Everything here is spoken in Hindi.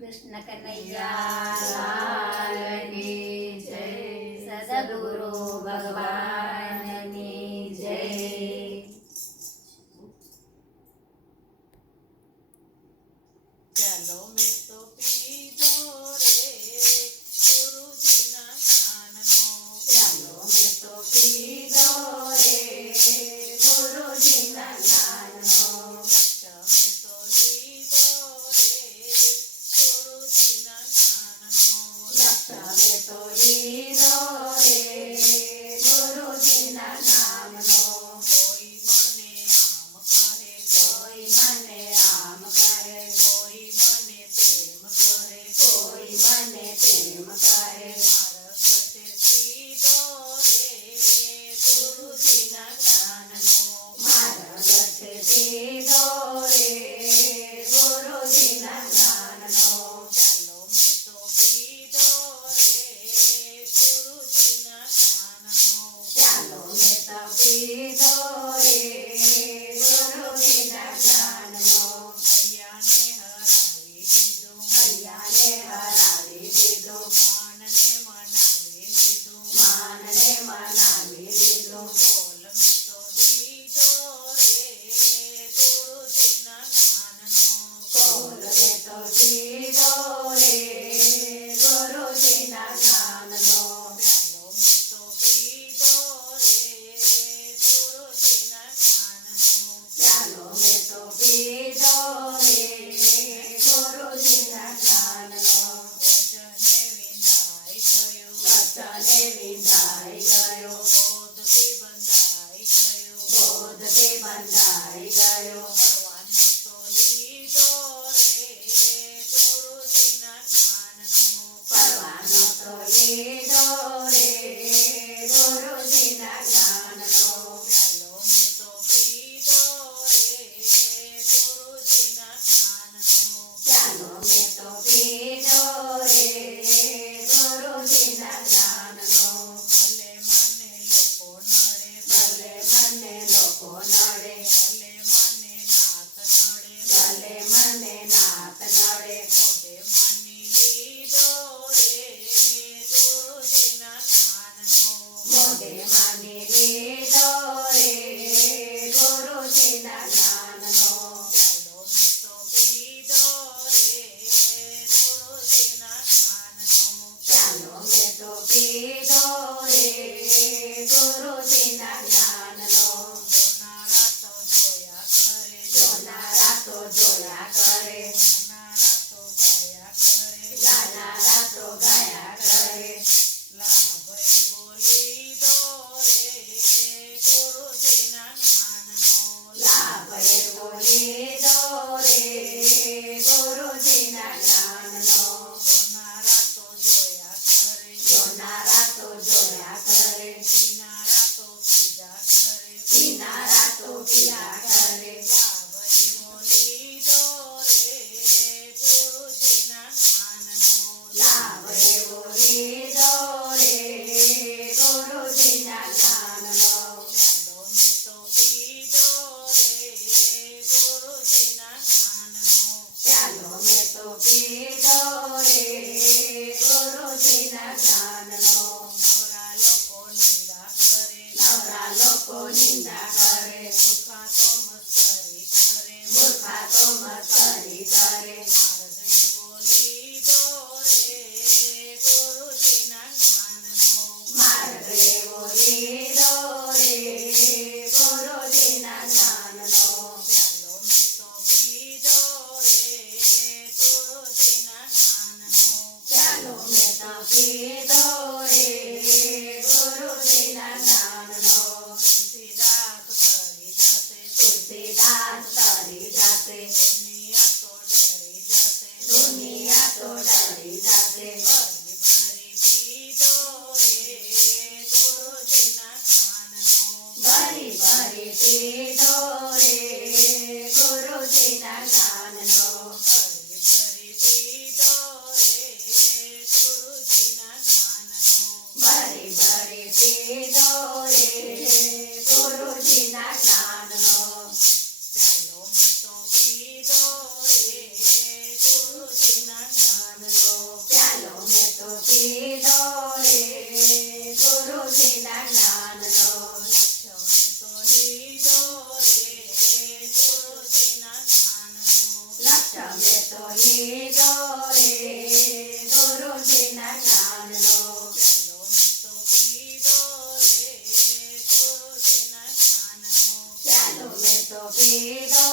कृष्ण कन्हैया लाल की जय सदगुरु भगवान। desire. বেদনা Jesus.